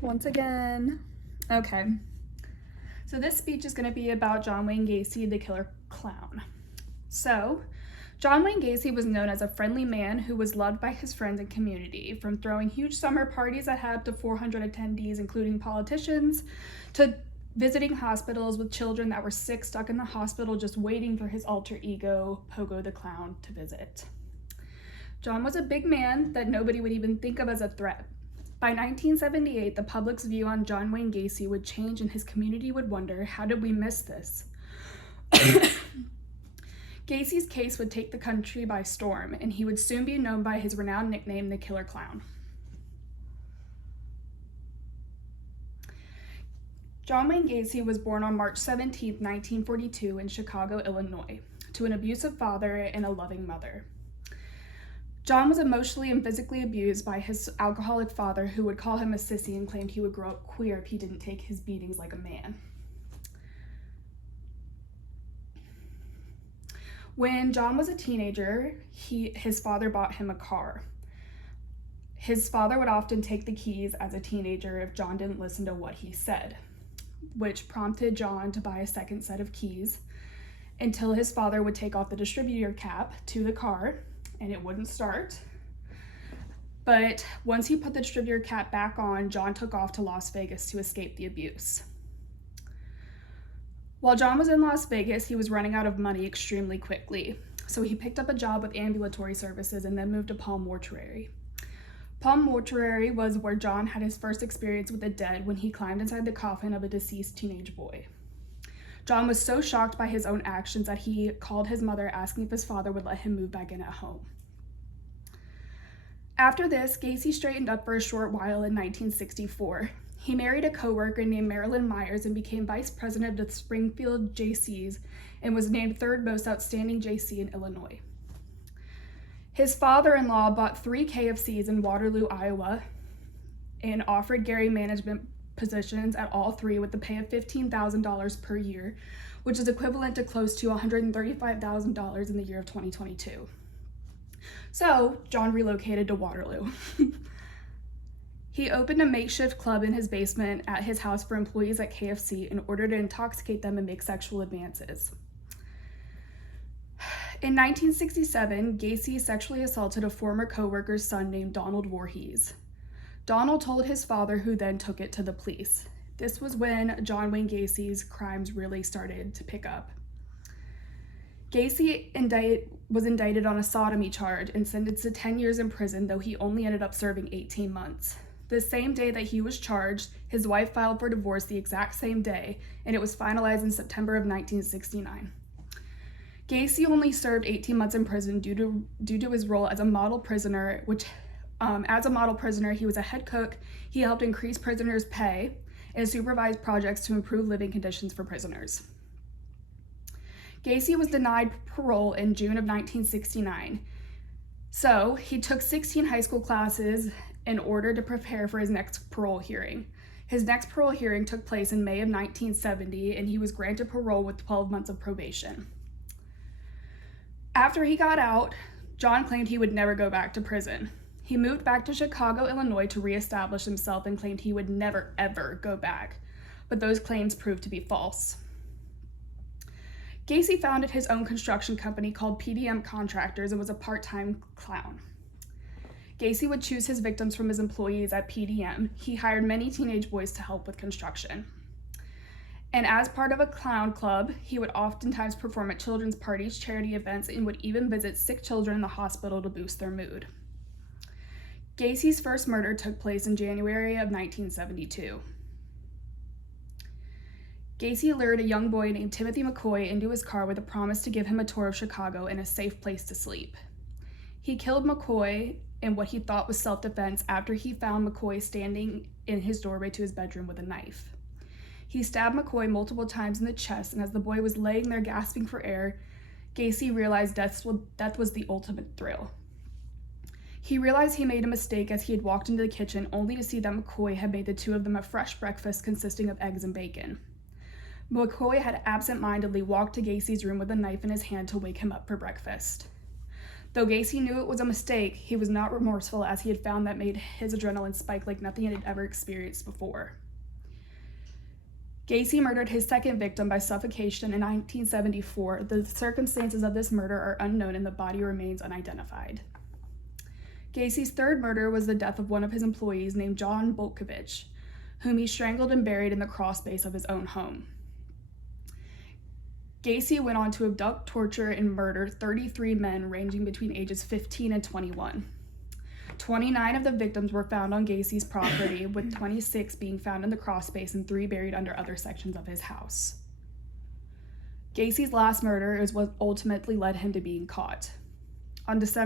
Once again. Okay. So this speech is going to be about John Wayne Gacy, the killer clown. So, John Wayne Gacy was known as a friendly man who was loved by his friends and community, from throwing huge summer parties that had up to 400 attendees, including politicians, to visiting hospitals with children that were sick, stuck in the hospital, just waiting for his alter ego, Pogo the Clown, to visit. John was a big man that nobody would even think of as a threat. By 1978, the public's view on John Wayne Gacy would change and his community would wonder, how did we miss this? Gacy's case would take the country by storm, and he would soon be known by his renowned nickname, the Killer Clown. John Wayne Gacy was born on March 17, 1942 in Chicago, Illinois, to an abusive father and a loving mother. John was emotionally and physically abused by his alcoholic father, who would call him a sissy and claimed he would grow up queer if he didn't take his beatings like a man. When John was a teenager, his father bought him a car. His father would often take the keys as a teenager if John didn't listen to what he said, which prompted John to buy a second set of keys until his father would take off the distributor cap to the car and it wouldn't start. But once he put the distributor cap back on, John took off to Las Vegas to escape the abuse. While John was in Las Vegas, he was running out of money extremely quickly, so he picked up a job with ambulatory services and then moved to Palm Mortuary. Palm Mortuary was where John had his first experience with the dead when he climbed inside the coffin of a deceased teenage boy. John was so shocked by his own actions that he called his mother asking if his father would let him move back in at home. After this, Gacy straightened up for a short while in 1964. He married a co-worker named Marilyn Myers and became vice president of the Springfield JCs and was named third most outstanding JC in Illinois. His father-in-law bought 3 KFCs in Waterloo, Iowa, and offered Gary management positions at all 3 with the pay of $15,000 per year, which is equivalent to close to $135,000 in the year of 2022. So, John relocated to Waterloo. He opened a makeshift club in his basement at his house for employees at KFC in order to intoxicate them and make sexual advances. In 1967, Gacy sexually assaulted a former co-worker's son named Donald Voorhees. Donald told his father, who then took it to the police. This was when John Wayne Gacy's crimes really started to pick up. Gacy was indicted on a sodomy charge and sentenced to 10 years in prison, though he only ended up serving 18 months. The same day that he was charged, his wife filed for divorce the exact same day, and it was finalized in September of 1969. Gacy only served 18 months in prison due to his role as a model prisoner, which, as a model prisoner, he was a head cook. He helped increase prisoners' pay and supervised projects to improve living conditions for prisoners. Gacy was denied parole in June of 1969, so he took 16 high school classes in order to prepare for his next parole hearing. His next parole hearing took place in May of 1970, and he was granted parole with 12 months of probation. After he got out, John claimed he would never go back to prison. He moved back to Chicago, Illinois to reestablish himself and claimed he would never, ever go back, but those claims proved to be false. Gacy founded his own construction company called PDM Contractors and was a part-time clown. Gacy would choose his victims from his employees at PDM. He hired many teenage boys to help with construction. And as part of a clown club, he would oftentimes perform at children's parties, charity events, and would even visit sick children in the hospital to boost their mood. Gacy's first murder took place in January of 1972. Gacy lured a young boy named Timothy McCoy into his car with a promise to give him a tour of Chicago and a safe place to sleep. He killed McCoy in what he thought was self-defense after he found McCoy standing in his doorway to his bedroom with a knife. He stabbed McCoy multiple times in the chest, and as the boy was laying there gasping for air, Gacy realized death was the ultimate thrill. He realized he made a mistake as he had walked into the kitchen, only to see that McCoy had made the two of them a fresh breakfast consisting of eggs and bacon. McCoy had absent-mindedly walked to Gacy's room with a knife in his hand to wake him up for breakfast. Though Gacy knew it was a mistake, he was not remorseful, as he had found that made his adrenaline spike like nothing he had ever experienced before. Gacy murdered his second victim by suffocation in 1974. The circumstances of this murder are unknown and the body remains unidentified. Gacy's third murder was the death of one of his employees named John Bolkovich, whom he strangled and buried in the crawl space of his own home. Gacy went on to abduct, torture, and murder 33 men ranging between ages 15 and 21. 29 of the victims were found on Gacy's property, with 26 being found in the crawl space and 3 buried under other sections of his house. Gacy's last murder is what ultimately led him to being caught. On December